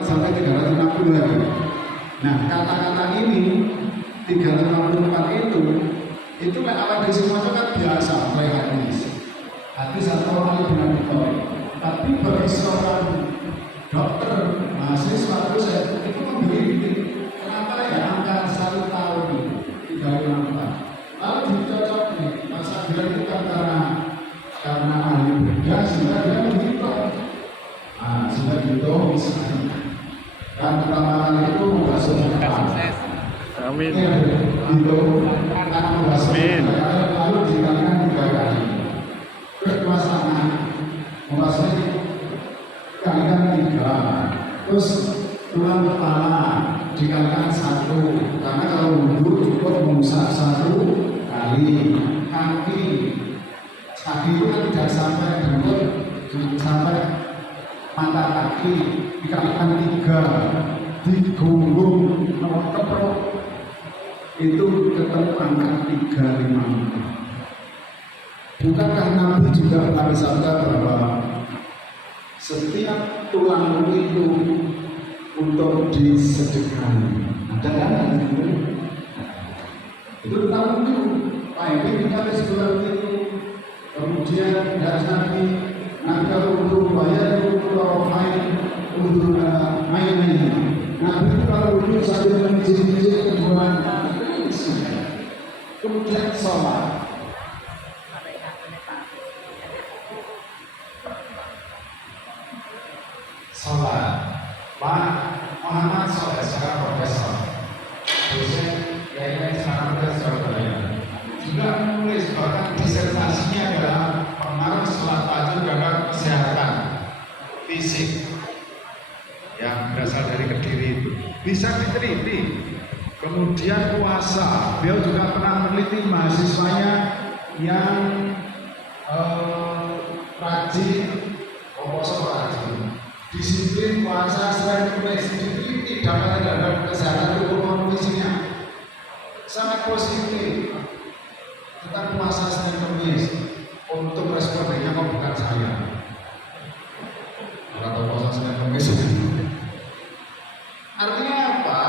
sampai 360 lagi. Nah, kata-kata ini 364 itu kan awal di semua itu kan biasa mulai hadis atau al-Ibn tapi bagi seorang dokter mahasiswa terus itu memberi kenapa ya angka 1 tahun 364 lalu dicocok nih masa bilang itu kan karena ahli bedah sehingga dia menghitung sehingga dihitung misalnya kan pertama kali itu membasuh amin hitung akan membasuh lalu dikalikan 3 kali terus pasangan membasuhnya dikalikan 3 terus tulang kepala dikalikan 1 karena kalau wudhu cukup mengusap 1 kali kaki itu kan tidak sampai dengkul sampai mata kaki dikalikan 3 digunggung keprok itu ketemu angka 354. Bukankah Nabi juga pernah bersabda bahwa setiap tulang itu untuk disedekahkan? Ada kan itu tahu itu Pak Ebi kita seperti itu. Kemudian dari Nabi kalau untuk bayar untuk orang untuk main ini. Nabi itu kalau dulu sambil menjijik kedua kemudian sholat. Pak Muhammad Soleh sekarang profesor, dosen YIN sekarang profesor juga menulis bahkan disertasinya adalah pengaruh sholat tahajud terhadap kesehatan fisik yang berasal dari Kediri itu bisa diteliti. Kemudian puasa, beliau juga pernah meneliti mahasiswanya yang rajin, disiplin puasa selain diteliti dapat terhadap kesehatan tubuh fisiknya sangat positif. Tentang puasa Senin Kamis untuk respondennya kok bukan saya atau puasa Senin Kamis. Artinya apa?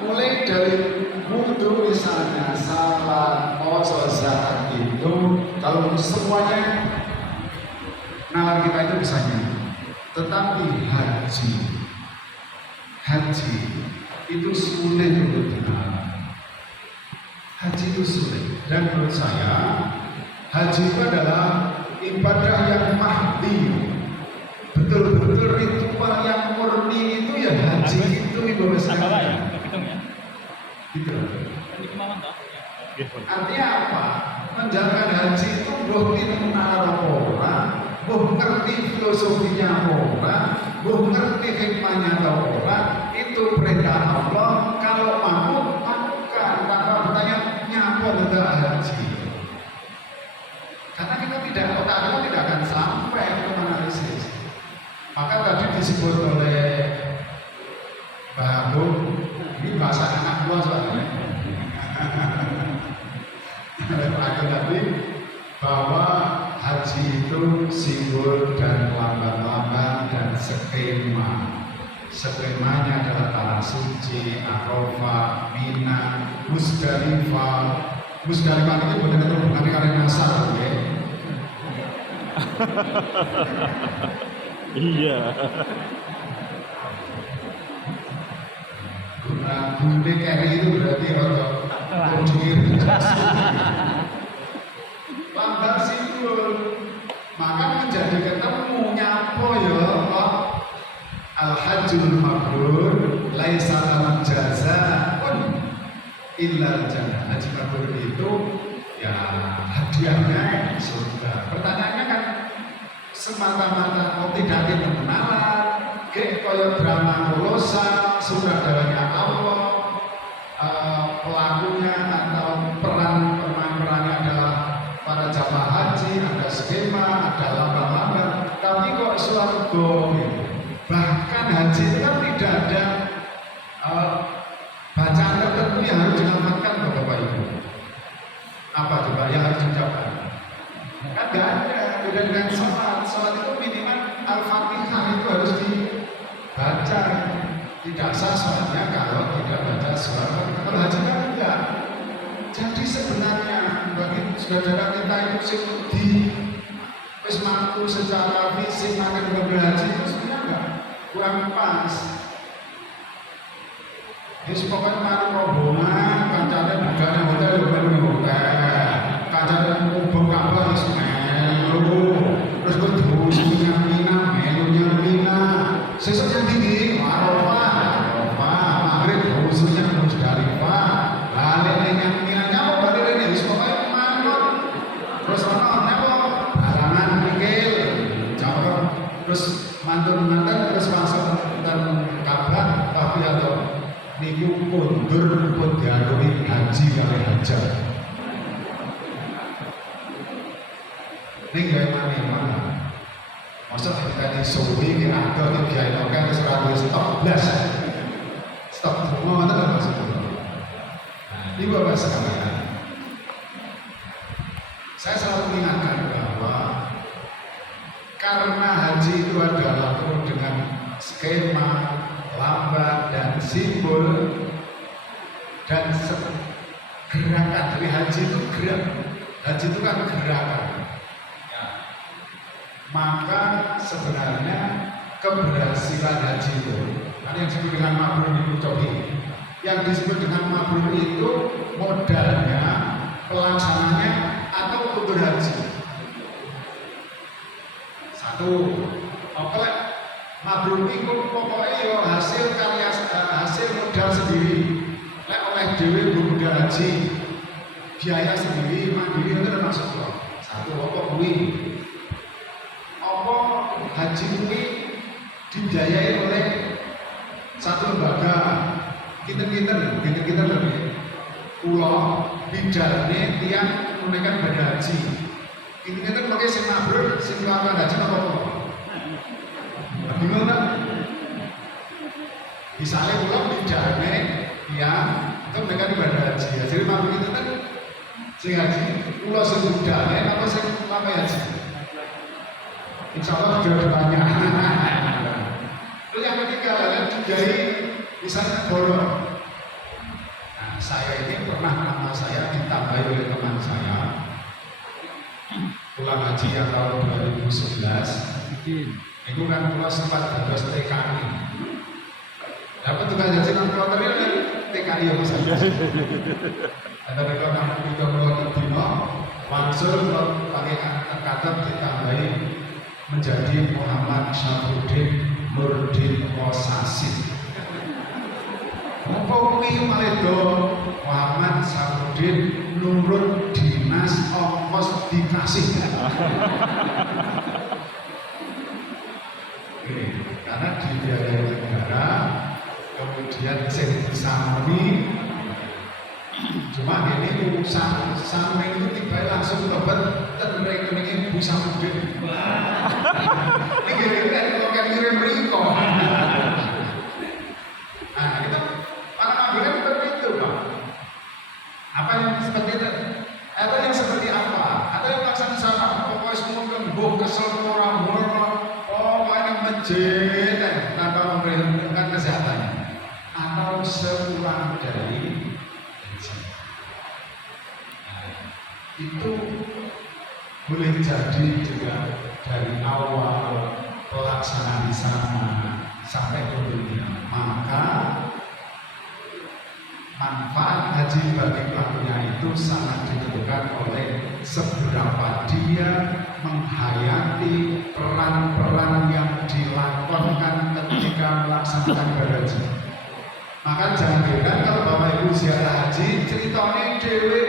Mulai dari wudhu misalnya, salat, puasa, zakat itu kalau semuanya nalar kita itu misalnya. Tetapi haji itu sulit untuk dilakukan. Haji itu sulit, dan menurut saya haji itu adalah ibadah yang mahdi, betul-betul ritual yang murni itu ya haji itu ibu sekalian. Gitu. Artinya apa? Menjalankan haji itu bukan orang, bukan ngerti filosofinya orang, bukan ngerti hikmahnya orang. Itu perintah Allah. Kalau mau lakukan tanpa bertanya nyapa betul haji. Karena kita tidak, otak kita tidak akan sampai untuk menganalisis. Maka tadi disebut oleh Mbak Abu, ini bahasa anak buah soalnya. Oleh tadi bahwa haji itu simbol dan lambang-lambang dan skema. Skemanya adalah tanah suci, Arafah, Mina, Musdalifah. Musdalifah itu benar-benar bukan karena nasar, ya. Iya. Gunde keri itu berarti rotok diri. Lambang simbol. Maka menjadi ketemu nyapo ya Al-Hajjul Mabrur laisa lahu jazaa'un illa jannah. Haji mabrur itu ya hadiahnya surga. Pertanyaannya kan semata-mata tidak kenalan, kayak kaya drama kolosal, sutradaranya Allah, pelakunya atau perannya adalah para jamaah haji, ada skema, ada lambang-lambang. Tapi kok suarga bahkan haji itu kan tidak ada bacaan tertentu yang harus dilakukan Bapak Ibu. Apa coba yang harus diucapkan? Kan nggak ada. Beda dengan sholat. Sholat itu minimal Al-Fatihah itu harus dibaca. tidak sah sholatnya kalau tidak baca surat. Kalau haji kan enggak. Jadi sebenarnya bagi saudara kita itu sing di wis mampu secara fisik makan berhaji itu sebenarnya enggak kurang pas. Wis pokoknya mari rombongan kancane budane hotel hotel. Kancane ngubung kapal wis melu. Terus kok diusunya Mina. Sesuk yang tinggi Arafah. Maghrib diusunya Musdalifah. Balik ning Mina nyapa balik rene wis pokoke manut. Terus ono nyapa barangan mikil. Jawab terus mantun-mantun terus masuk dan kabar tapi atau niku mundur pun diarani haji kali hajat. Ning gawe mana? Masa kita di Saudi di Angkor di Biaya Lokan di 114 stok semua itu kan masuk dulu. Nah, ini Bapak sekalian, saya selalu mengingatkan bahwa karena haji itu adalah penuh dengan skema, lambat dan simbol dan gerakan. Dari haji itu gerak, haji itu kan gerakan. Maka sebenarnya keberhasilan haji itu ada yang disebut dengan mabrur diucobi. Yang disebut dengan mabrur itu modalnya, pelaksananya atau berhaji. Satu, oke, mabrur itu pokoknya hasil karya hasil modal sendiri. Lek oleh dewi bermodal haji, biaya sendiri, mandiri itu termasuk loh. Satu, apa kuwi? Apa haji ini dibiayai oleh satu lembaga kita lebih pulau bidalnya tiang menunaikan ibadah haji kita pakai sing mabrur sing melakukan haji apa gimana? Misalnya pulau bidalnya tiang itu menunaikan ibadah haji jadi mabrur itu kan sing haji pulau sing bidalnya apa sing melakukan haji insya Allah dua-duanya. Terus yang ketiga adalah dari misalnya borong. Nah, saya ini pernah nama saya ditambahi oleh teman saya pulang haji yang tahun 2011. Itu kan pulau sempat dados TKI. Dapat tugas haji nang kloternya kan TKI ya mas. Ada mereka nang itu pulau Dino langsung pakai kata ditambahi menjadi Muhammad Syafruddin Nurdin Wasasin. Apa kuwi maledo Muhammad Syafruddin nurut dinas ongkos dikasih. Karena dibiayai negara, kemudian sing disambuni. Cuma ini urusan sampai itu tiba langsung tobat dan rekening Ibu Syafruddin. Ini kira-kira kalau kan kirim beriko. Nah kita para mabrurnya seperti itu Pak. Apa yang seperti itu? Atau yang seperti apa? Atau yang laksana sana? Pokoknya semua gembuh kesel orang pokoknya masjid tanpa memperhitungkan kesehatannya. Atau sekurang dari itu boleh jadi juga dari awal pelaksanaan di sana sampai kemudian maka manfaat haji bagi pelakunya itu sangat ditentukan oleh seberapa dia menghayati peran-peran yang dilakukan ketika melaksanakan ibadah haji. Maka jangan heran kalau Bapak Ibu ziarah haji ceritanya dewe.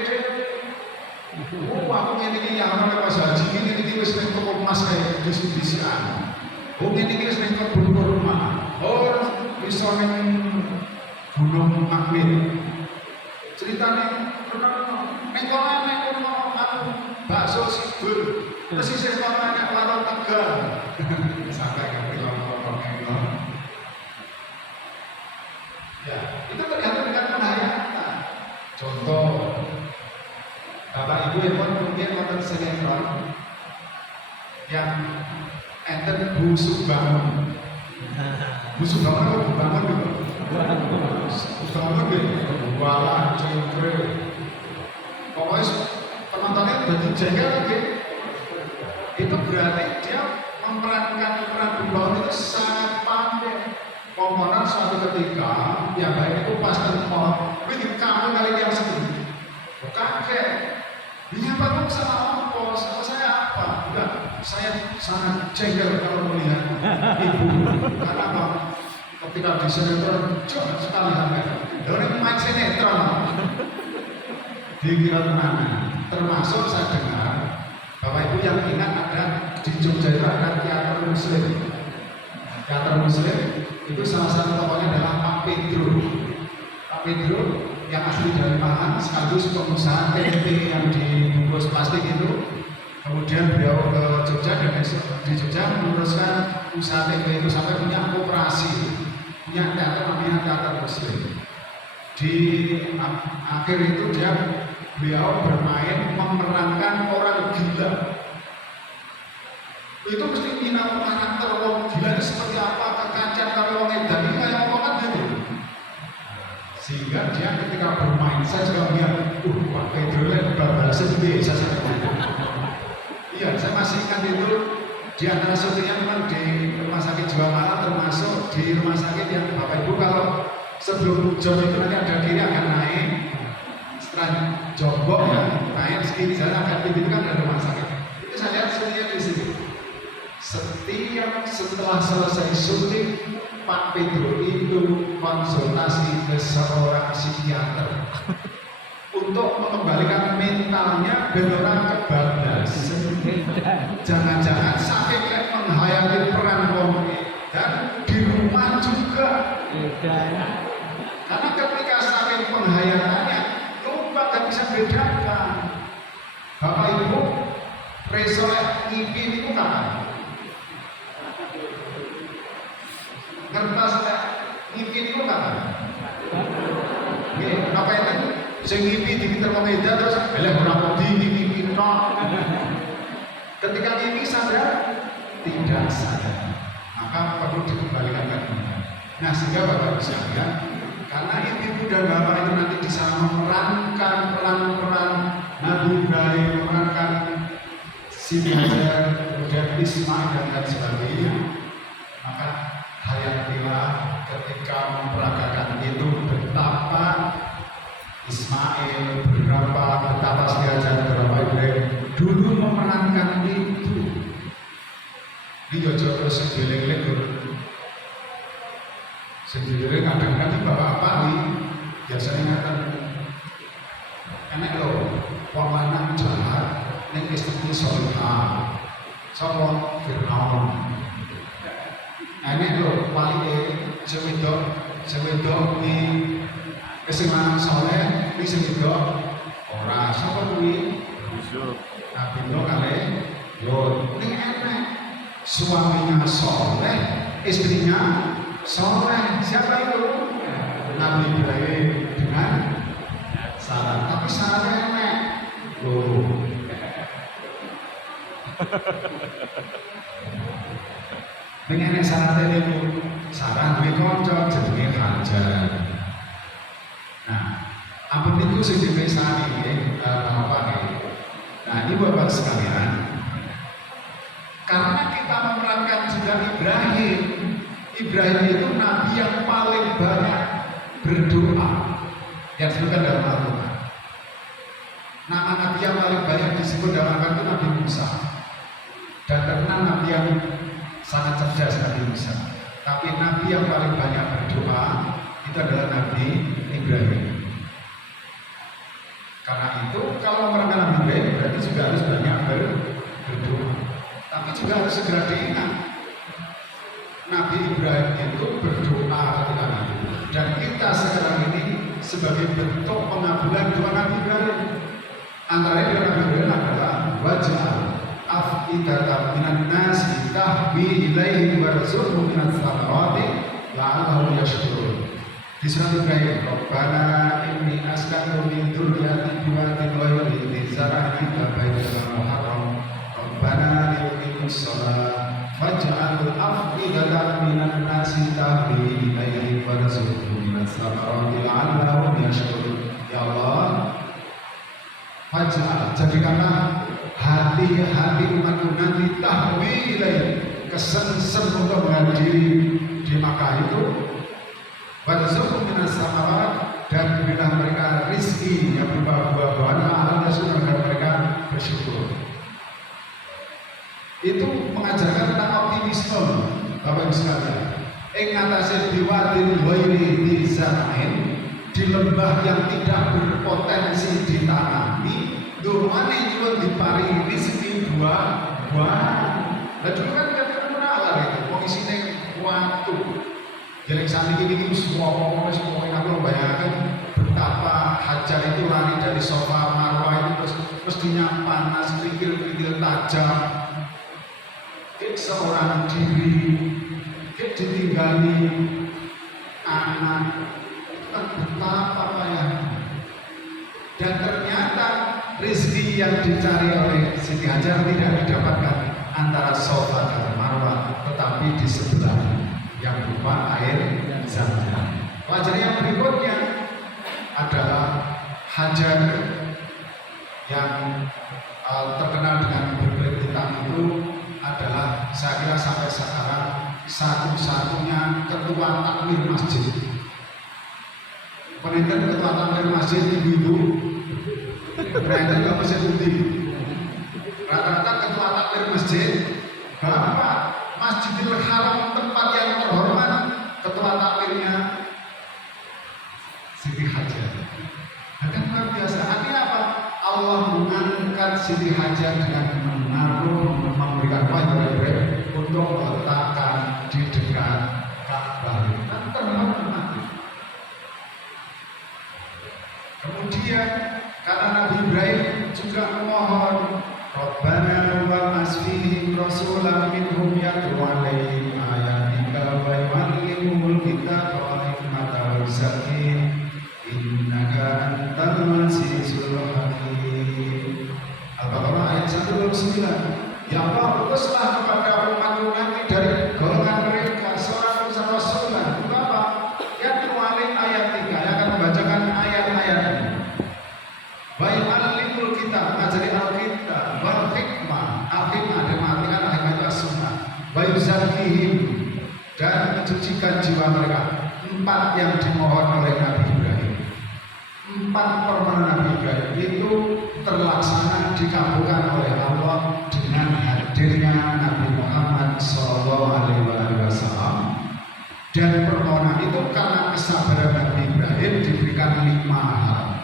Aku ngene iki yang ana pas haji ngene iki wis ning toko emas kayak distribusian. Ngene iki wis ning kebun kurma. Bisa ning Gunung Makwin. Ceritane ning kono aku bakso sidul. Terus isih kono nek warung Tegal. Sampai ke film-film itu. Ya, itu tergantung dengan penghayatan. Contoh Bapak Ibu yang mungkin nonton sinetron yang enten busuk bangun itu jengkel lagi. Itu berarti dia memerankan peran pembangun itu sangat pandai. Komponen suatu ketika yang baik itu pas tempat, ini kamu kali yang sedih. Kakek, ini apa kamu salah apa? Salah saya apa? Enggak, saya sangat jengkel kalau melihat ibu. Karena apa? Ketika di sinetron, coba sekali hamil. Orang main sinetron, dikira mana? Termasuk saya dengar Bapak Ibu yang ingat ada di Jogja itu ada teater Muslim. Teater Muslim itu salah satu tokohnya adalah Pak Pedro. Pak Pedro yang asli dari Malang, sekaligus pengusaha tempe yang dibungkus plastik itu. Kemudian beliau ke Jogja dan di Jogja meneruskan usaha tempe itu sampai punya koperasi, punya teater namanya Teater Muslim. Di akhir itu beliau bermain memerankan orang gila. Itu mesti minat karakter orang gila itu seperti apa, kekacian kalau orang edan ini kayak apa kan gitu. Sehingga dia ketika bermain, saya juga melihat, Pak Pedro ini bahasa biasa saja. Iya, saya masih ingat itu di antara syutingnya memang di rumah sakit Jawa Malang, termasuk di rumah sakit yang Bapak Ibu kalau sebelum jam itu nanti ada kiri akan naik, setelah jombok ya naik sekali jalan akan itu kan ada rumah sakit. Itu saya lihat syutingnya di sini. Setelah selesai syuting, Pak Pedro itu konsultasi ke seorang psikiater untuk mengembalikan mentalnya beneran kebablas. Jangan-jangan saking menghayati peran wong dan di rumah juga. Karena ketika saking penghayatannya, lupa gak bisa bedakan. Bapak Ibu, resort IP itu kapan? Kertas ngipin itu kapan? Apa itu? Saya ngipin di termometer terus beleh berapa tinggi ngipin no. Ketika ngipin sadar, tidak sadar, maka perlu dikembalikan lagi. Nah sehingga Bapak bisa lihat, karena ibu dan bapak itu nanti bisa memerankan peran-peran Nabi Ibrahim, memerankan Siti Hajar, kemudian Ismail dan lain sebagainya, maka hayatilah ketika memperagakan itu betapa Ismail, betapa Siti Hajar, betapa Ibrahim dulu memerankan itu. Ini jauh-jauh sejelek-jelek sendiri kadang-kadang bapak biasanya kan enak loh wong lanang jahat ning istri solihah sapa Fir'aun enak loh walike sewedok ni kesenangan soleh ni sewedok ora sapa kuwi Nabi Nuh kali Lut ning enak suaminya soleh istrinya soleh. Siapa itu? Nabi Ibrahim dengan Sarah. Tapi Sarahnya enak loh. Dengan Sarah itu Sarah duwe kanca jenenge Hajar. Nah, apa itu sing dipesani apa nih? Nah, ini Bapak sekalian. Karena kita memerankan juga Ibrahim itu nabi yang paling banyak berdoa yang disebutkan dalam Al-Quran. Nama nabi yang paling banyak disebut dalam Al-Quran itu Nabi Musa. Dan terkenal nabi yang sangat cerdas Nabi Musa. Tapi nabi yang paling banyak berdoa itu adalah Nabi Ibrahim. Karena itu kalau memerankan Nabi Ibrahim berarti juga harus banyak berdoa. Tapi juga harus segera diingat Nabi Ibrahim itu berdoa ketika itu, dan kita sekarang ini sebagai bentuk pengabulan doa Nabi Ibrahim. Antara doa Nabi Ibrahim adalah wajah afidatan minan nasi tahwi ilaihi warzuqhum minats thamarati la'allahum yashkurun. Di surat Ibrahim, Rabbana inni askantu min dzurriyyati biwadin ghairi dzi zar'in 'inda baitikal muharram Rabbana liyuqimus shalah faj'al afidatan minan nasi tahwi ilaihi warzuqhum minats thamarati la'allahum yashkurun. Ya Allah, faj'al, jadikanlah hati-hati umatku nanti tahwi ilaih kesengsem untuk menghadiri di Makkah itu, warzuqhum minas samarat, dan berilah mereka rizki yang berupa buah-buahan agar mereka bersyukur. Itu mengajarkan tentang optimisme, Bapak Ibu sekalian. Ing atase biwadin ghairi dizarain, di lembah yang tidak berpotensi ditanami, domane nyuwun diparingi rezeki buah-buahan. Lah dulu kan kita menalar itu, wong isine waktu. Jelek saniki iki semua aku bayangkan betapa Hajar itu lari dari sofa Marwah itu terus mestinya panas, kerikil-kerikil tajam. Seorang diri ditinggali anak, kan betapa payahnya. Dan ternyata rezeki yang dicari oleh Siti Hajar tidak didapatkan antara sofa dan Marwah, tetapi di sebelah yang berupa air zam-zam. Pelajaran yang berikutnya adalah Hajar yang terkenal dengan berbelit hitam itu adalah, saya kira sampai sekarang satu-satunya ketua takmir masjid. Penelitian ketua takmir masjid ibu-ibu, penelitian ke masjid putih. Rata-rata ketua takmir masjid, bapak Masjidil Haram, tempat yang terhormat, ketua takmirnya Siti Hajar. Bahkan luar biasa. Artinya apa? Allah mengangkat Siti Hajar dengan menaruh, memberikan wahyu untuk meletakkan di dekat Ka'bah. Dan terhormat. Kemudian karena Nabi Ibrahim juga memohon, Rabbana wa masfihim rasulan minhum yatlu alaihim ayatika wa yu'allimuhumul kitaba wal hikmata wa yuzakkihim innaka antal azizul hakim. Al-Baqarah ayat 129. Ya Allah, utuslah kepada umatmu nanti dari golongan mereka seorang utusan rasulan. Itu apa? Yatlu alaihim ayatika, yang akan membacakan ayat-ayatmu. Wa yu'allimul kitab, mengajari Alkitab, wal hikmah, al-hikmah dan mengatakan al-hikmah itu as-sunnah. Wa yuzakkihim, dan mencucikan jiwa mereka. 4 yang dimohon oleh Nabi Ibrahim. 4 permohonan Nabi Ibrahim itu terlaksana dikabulkan oleh Allah dengan hadirnya Nabi Muhammad SAW. Dan permohonan itu karena kesabaran Nabi Ibrahim diberikan 5 hal.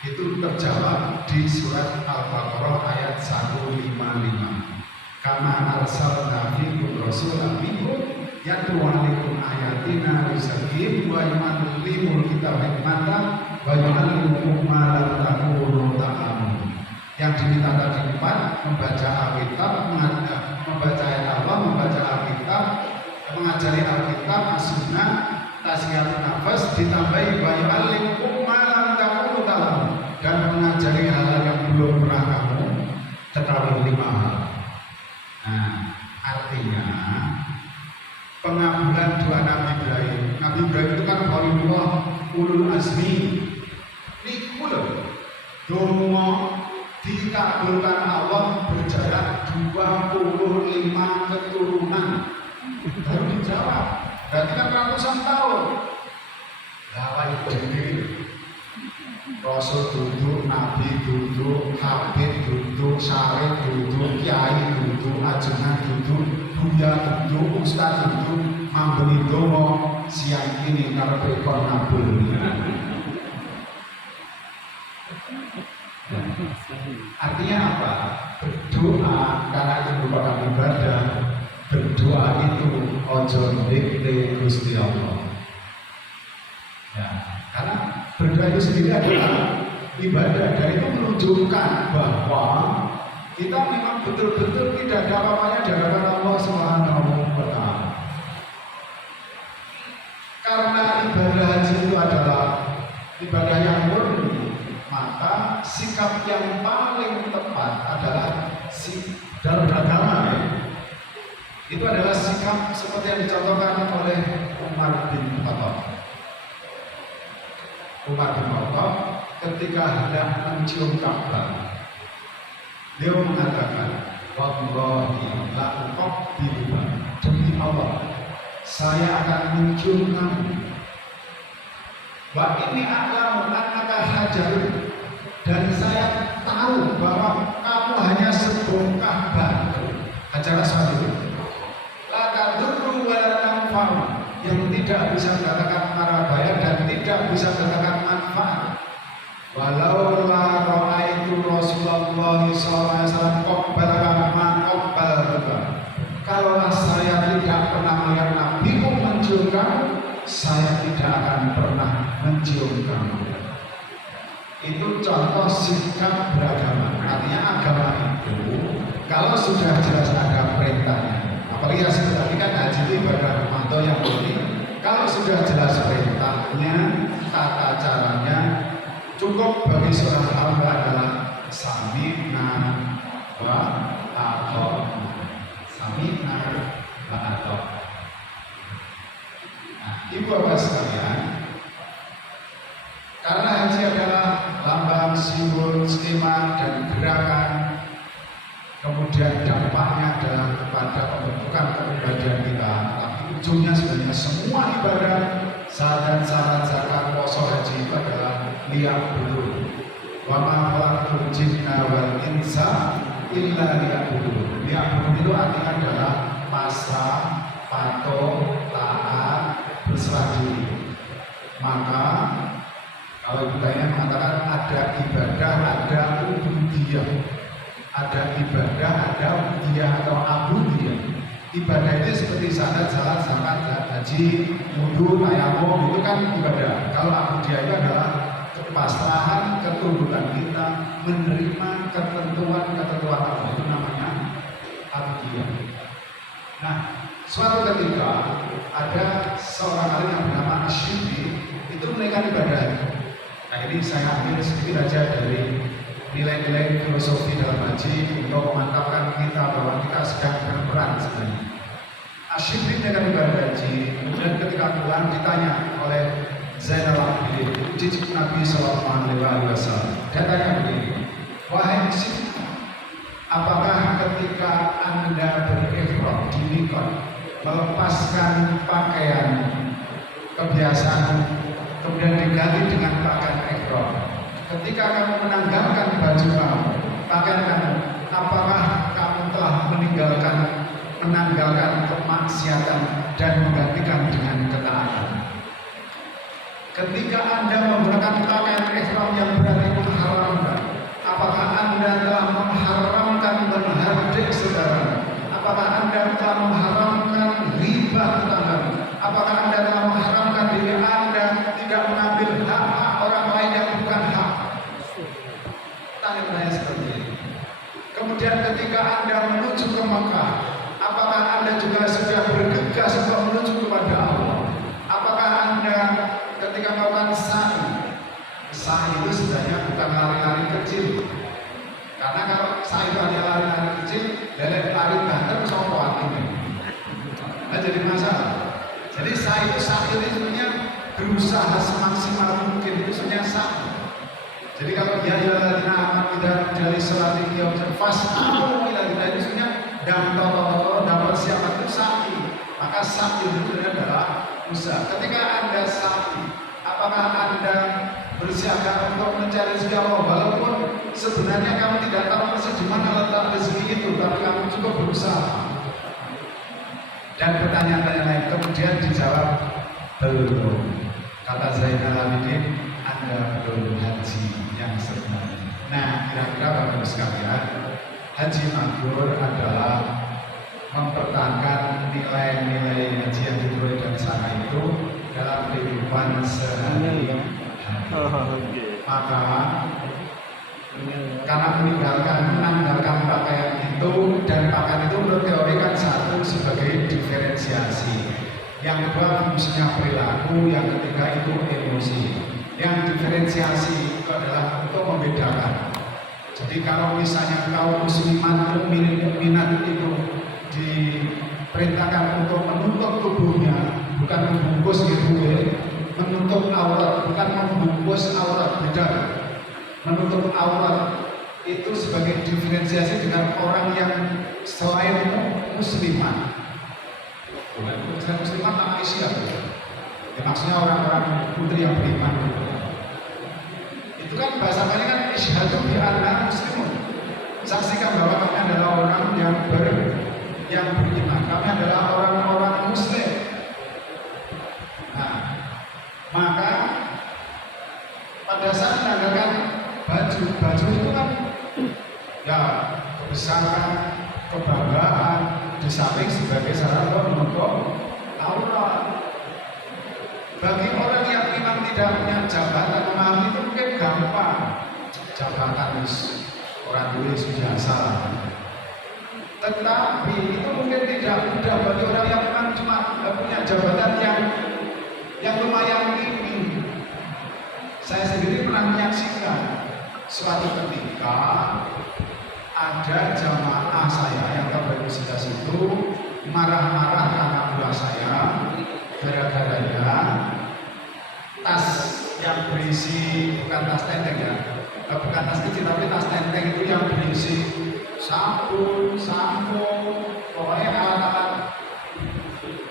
Itu terjawab di surat Al-Baqarah ayat 155. Kama arsalna fiikum rasulan minkum yatlu 'alaikum ayatina yuzakkihim wa yu'allimul kitaba hikmata wa yu'allimukum ma lam takunu ta'lamun. Yang diminta tadi 4, membaca Alkitab, membaca ayat Allah, membaca Alkitab, mengajari Alkitab, as-sunnah, tasghiyatun nafas, ditambahi wa yu'allimukum ma lam takunu ta'lamun, dan mengajari hal-hal yang belum pernah kamu ketahui 5 hal. Nah, artinya pengabulan doa Nabi Ibrahim. Nabi Ibrahim itu kan Khalilullah ulul azmi. Niku lho, donga dikabulkan Allah berjarak 25 keturunan. Baru dijawab. Berarti kan ratusan tahun. Lawan dhewe. Rasul duduk, Nabi duduk, Habib duduk, Syarif duduk, Kiai duduk, Ajengan duduk, Buya duduk, Ustaz duduk, mambeni donga siang ini karepe kon nabul. Artinya apa? Berdoa karena itu merupakan ibadah. Berdoa itu ojo ndekne Gusti Allah. Ya, karena berdoa itu sendiri adalah ibadah, dan itu menunjukkan bahwa kita memang betul-betul tidak ada apa-apanya di hadapan Allah Subhanahu wa Ta'ala. Karena ibadah haji itu adalah ibadah yang murni, maka sikap yang paling tepat adalah dalam beragama itu adalah sikap seperti yang dicontohkan oleh Umar bin Khattab. Umar bin Khattab ketika hendak mencium Ka'bah, Beliau mengatakan, wallahi la uqabbiluka, demi Allah saya akan mencium kamu. Wa inni a'lamu annaka hajarun, dan saya tahu bahwa kamu hanya sebongkah batu. Hajar aswad itu la tadurru wa la tanfa'u, yang tidak bisa mendatangkan mara bahaya dan tidak bisa mendatangkan manfaat. Walau la ra'aitu Rasulullah sallallahu alaihi wasallam qabbala ma qabbaltuka, kalaulah saya tidak pernah melihat Nabiku mencium kamu, saya tidak akan pernah mencium kamu. Itu contoh sikap beragama. Artinya agama itu kalau sudah jelas ada perintahnya, apalagi hasil tadi kan haji itu ibadah manto yang penting. Kalau sudah jelas perintahnya, tata caranya, cukup bagi seorang hamba adalah sami'na wa ata'na. Sami'na wa ata'na. Nah, ibu bapak sekalian, karena haji adalah lambang, simbol, skema dan gerakan, kemudian dampaknya adalah kepada pembentukan kepribadian kita. Tapi ujungnya sebenarnya semua ibadah, syahadat, salat, zakat, puasa, haji itu adalah liya'budun. Wa ma khalaqtul jinna wal insa illa liya'budun. Liya'budun itu artinya adalah pasrah, patuh, taat, berserah diri. Maka kalau Ibu Dayang mengatakan ada ibadah, ada ubudiyah. Ada ibadah, ada ubudiyah atau abudiyah. Ibadah itu seperti syahadat, salat, zakat, haji, wudu, tayamum, itu kan ibadah. Kalau abudiyah itu adalah kepasrahan, ketundukan kita menerima ketentuan Allah, itu namanya abudiyah. Nah, suatu ketika ada seorang alim yang bernama Asy'ari itu menaikkan ibadah. Nah, ini saya ambil sedikit aja dari nilai-nilai filosofi dalam haji untuk memantapkan kita bahwa kita sedang berperan sebenarnya. Asy'ari menaikkan ibadah haji, kemudian ketika pulang ditanya oleh Zainal Abidin, cucu Nabi Sallallahu Alaihi Wasallam, datanya begini, wahai Asy'ari, apakah ketika Anda berihram di mikot, melepaskan pakaian kebiasaan kemudian diganti dengan pakaian ihram, ketika kamu menanggalkan baju kamu, pakaian kamu, apakah kamu telah menanggalkan kemaksiatan dan menggantikan dengan ketaatan? Ketika Anda menggunakan pakaian ihram yang berarti mengharamkan, apakah Anda telah mengharamkan menghardik saudara? Apakah Anda telah mengharamkan riba tetangga? Apakah Anda telah mengharamkan diri Anda tidak mengambil hak-hak orang lain yang bukan hak? Tanya seperti ini. Kemudian ketika Anda menuju ke Mekah, apakah Anda juga sudah bergegas untuk menuju kepada Allah? Apakah Anda ketika melakukan sa'i itu sebenarnya bukan lari-lari kecil. Karena kalau sa'i itu hanya lari-lari kecil, lari banter sopan ini. Nah, jadi masalah. Jadi sa'i itu sebenarnya berusaha semaksimal mungkin, itu sebenarnya sa'i. Jadi kalau ya ladina aman tidak dari selati kiam fas aku tidak itu sebenarnya dan persiapan itu sa'i. Maka sa'i itu adalah usaha. Ketika Anda sa'i, apakah Anda bersiaga untuk mencari rezeki Allah walaupun sebenarnya kamu tidak tahu persis di mana letak rezeki itu, tapi kamu cukup berusaha. Dan pertanyaan-pertanyaan lain kemudian dijawab belum. Kata Zainal Abidin, Anda belum haji yang sebenarnya. Nah, kira-kira Bapak sekalian, haji mabrur adalah mempertahankan nilai-nilai haji yang diperoleh dari sana itu dalam kehidupan sehari-hari. Maka karena menanggalkan pakaian itu, dan pakaian itu menurut teori kan satu sebagai diferensiasi, yang kedua fungsinya perilaku, yang ketiga itu emosi. Yang diferensiasi itu adalah untuk membedakan. Jadi kalau misalnya kaum muslimat mukminat itu diperintahkan untuk menutup tubuhnya, bukan membungkus gitu ya, menutup aurat, bukan membungkus aurat, beda. Menutup aurat itu sebagai diferensiasi dengan orang yang selain musliman. Bukan musliman nama Islam. Ya, maksudnya orang-orang putri yang beriman. Itu kan bahasanya kan isyhadu bi anna muslimun. Saksikan bahwa kami adalah orang yang beriman. Kami adalah orang-orang muslim. Nah, maka pada saat menanggalkan baju itu kan ya kebesaran, kebanggaan, di samping sebagai sarana menutup aurat. Bagi orang yang memang tidak punya jabatan memahami itu mungkin gampang. Jabatan orang tulis biasa. Tetapi itu mungkin tidak mudah bagi orang yang memang cuma punya jabatan yang lumayan tinggi. Saya sendiri pernah menyaksikan suatu ketika ada jamaah saya yang beruniversitas itu marah-marah karena buah saya gara-garanya tas yang berisi, bukan tas tenteng ya, bukan tas kecil tapi tas tenteng itu yang berisi sabun, sampo, pokoknya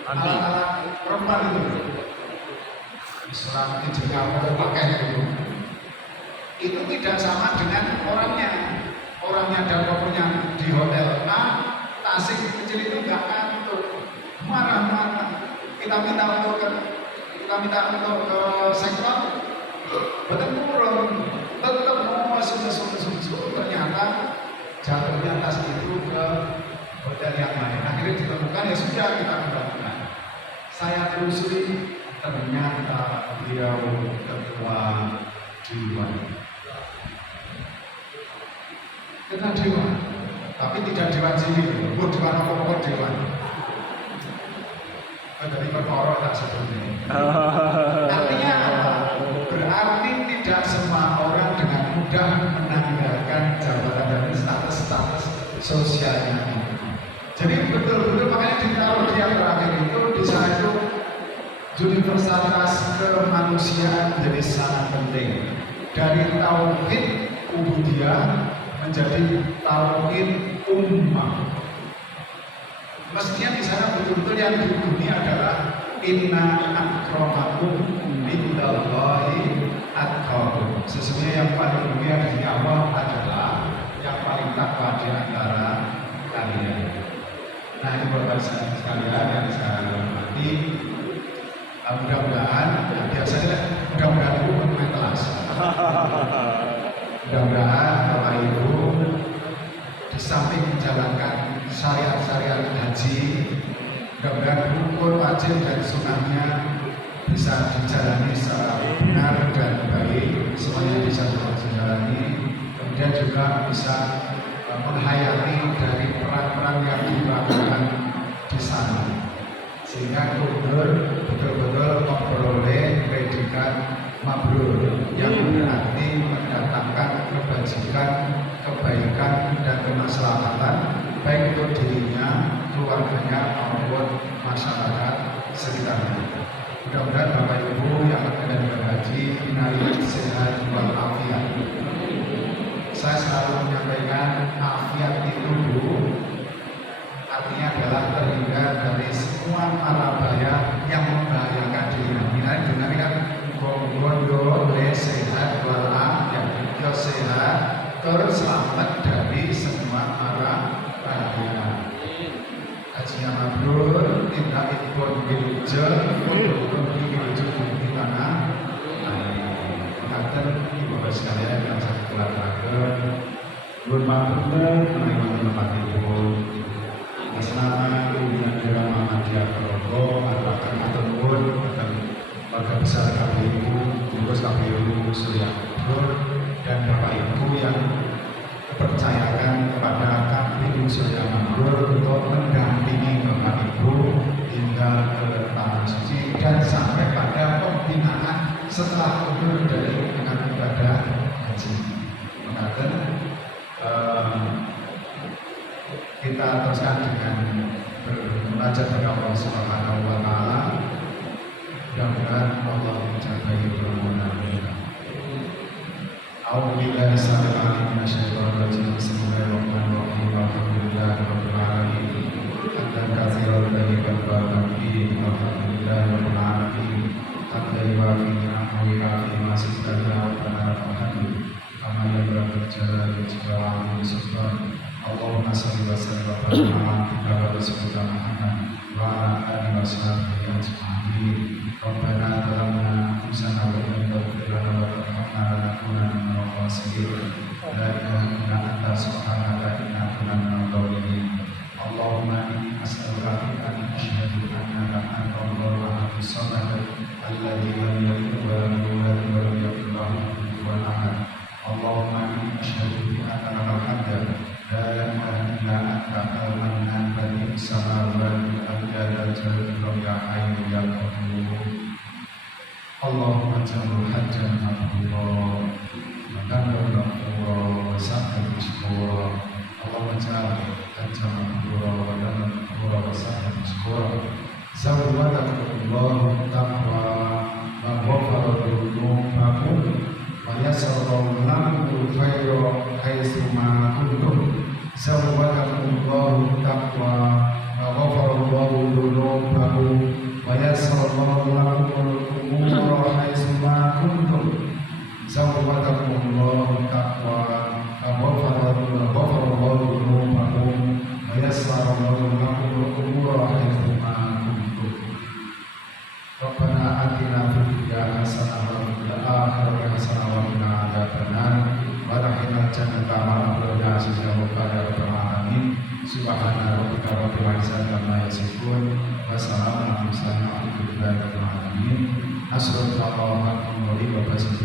alat-alat perempuan itu. Islam itu kamu pakai itu tidak sama dengan orangnya dan kopernya di hotel A, tasik kecil itu nggak ngantuk, marah-marah. Kita minta untuk ke sektor, betul turun, tetap mau masuk, ternyata jatuhnya tas itu ke hotel yang lain. Akhirnya ditemukan, ya sudah kita kembalikan. Saya telusuri, ternyata beliau ketua dewan. Ketua dewan, tapi tidak dewan sini, dewan apa dewan. Dari perkara tak sebutnya. Artinya apa? Berarti tidak semua orang dengan mudah menanggalkan jabatan dan status sosialnya. Jadi betul-betul makanya ditaruh di yang terakhir itu di sana itu universalitas kemanusiaan menjadi sangat penting. Dari tauhid ubudiyah menjadi tauhid ummah. Mestinya di sana betul-betul yang dihukumi adalah inna akramakum indallahi atqakum. Sesungguhnya yang paling mulia di Allah adalah yang paling takwa di antara kalian. Nah, ini bapak sekalian yang saya hormati. Mudah-mudahan, biasanya mudah-mudahan itu bermain kelas. Mudah-mudahan Bapak Ibu di samping menjalankan syariat-syariat haji, mudah-mudahan rukun wajib dan sunnahnya bisa dijalani secara benar dan baik, semuanya bisa dijalani, kemudian juga bisa menghayati dari peran-peran yang dilakukan di sana, sehingga betul-betul memperoleh predikat mabrur yang berarti mendatangkan kebajikan, kebaikan dan kemaslahatan baik untuk dirinya, keluarganya maupun masyarakat sekitarnya. Mudah-mudahan Bapak Ibu yang akan berhaji inalillah sehat walafiat. Saya selalu menyampaikan afiat itu dulu artinya adalah terhindar dari semua mara bahaya yang membahayakan dirinya. Misalnya kan gondo sehat walafiat, yo sehat terselamat dari semua mara bahaya. Hajinya mabrur, tidak ikut bilujel, untuk bilujel di tanah air. Mengatur ibu bapak sekalian yang saya kelak-kelak, bermakna menerima tempat ibu. Asnama pimpinan daerah Muhammadiyah Progo, akan ataupun dan warga besar KPU, pengurus KPU Surya Mabrur dan Bapak Ibu yang dipercayakan kepada KPU Surya Mabrur untuk mendampingi Bapak Ibu hingga ke tanah suci dan sampai pada pembinaan setelah mundur dari ibadah haji. Mengatur kita teruskan dengan bermunajat kepada Allah Subhanahu wa taala. Mudah-mudahan Allah menjabai permohonan kita. A'udzu billahi minasyaitonir rajim. Bismillahirrahmanirrahim. Alhamdulillahirabbil alamin. Hamdan katsiran thayyiban barakan fihi. Alhamdulillahirabbil alamin. Hamdan yuwafi ni'amahu wa yukafi ma sidrana wa tanala alhamdulillah. Kama yanbaghi jalali jalalihi wa sultan. Allahumma shalli wa sallim wa barik ala rasulina Muhammad wa ala alihi wa sahbihi ajma'in. Rabbana zalamna anfusana wa in lam taghfir lana wa tarhamna lanakunanna minal khasirin. La ilaha illa anta subhanaka inna kunna minadh dhalimin. Allahumma inni as'aluka an asyhadu annaka anta Allahu ahadus samad alladzi lam yalid wa lam yulad wa lam yakul lahu kufuwan ahad. Allahumma inni asyhadu bi anna al-hamda la ilaha illa anta al-mannan badi'us samawati wal ardi ya jalal ya hayyu ya qayyum. Allahumma ja'al hajjan mabrura wa tamman maghfura wa sa'an mashkura. Allahumma ja'al hajjan mabrura wa tamman maghfura wa sa'an mashkura. Zawwadakumullahu taqwa wa ghafara dhunubakum wa yassara lakumul khayra haitsu ma kuntum. Zawwadakumullahu taqwa wa ghafara dhunubakum wa yassara lakumul umura haitsu ma kuntum. Zawwadakumullahu taqwa wa ghafara dhunubakum wa yassara lakumul umura haitsu ma kuntum. Rabbana atina fid dunya hasanah wa fil akhirati hasanah wa qina adzabannar. Wa adkhilna jannata ma'al abrari ya rabbal alamin. Subhana rabbika rabbil izzati amma yasifun wa salamun alal mursalin walhamdulillahi rabbil alamin. Assalamualaikum warahmatullahi wabarakatuh.